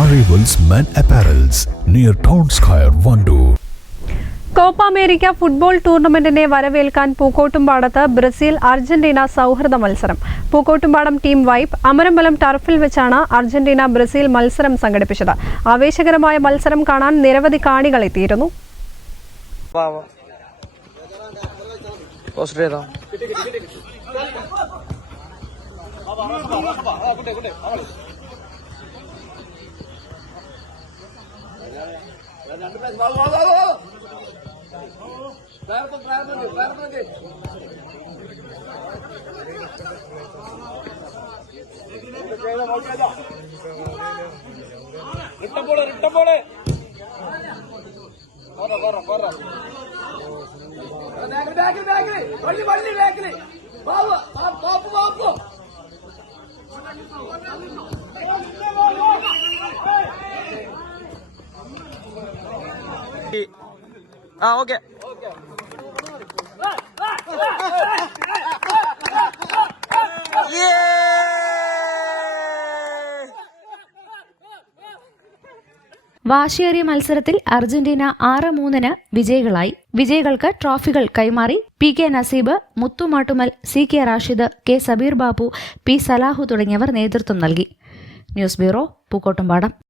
Arrivals Men Apparels near Town Square, Vandoor. Copa America football ടൂർണമെന്റിനെ വരവേൽക്കാൻ പൂക്കോട്ടുംപാടത്ത് Brazil Argentina സൗഹൃദ മത്സരം. പൂക്കോട്ടുംപാടം ടീം വൈപ്പ് അമരമ്പലം ടർഫിൽ വെച്ചാണ് അർജന്റീന ബ്രസീൽ മത്സരം സംഘടിപ്പിച്ചത്. ആവേശകരമായ മത്സരം കാണാൻ നിരവധി കാണികൾ എത്തിയിരുന്നു. రిట్టం పోడే రిట్టం పోడే బర్ర బర్ర బర్ర బేకరీ బేకరీ బేకరీ మళ్ళీ మళ్ళీ బేకరీ బాబు ആ ഓക്കെ. വാശിയേറിയ മത്സരത്തിൽ അർജന്റീന ആറ് മൂന്നിന് വിജയികളായി. വിജയികൾക്ക് ട്രോഫികൾ കൈമാറി. P K Naseeb Muthumattumal C K Rashid K Sabeer Babu P Salahu തുടങ്ങിയവർ നേതൃത്വം നൽകി. News bureau Pookkottumpadam.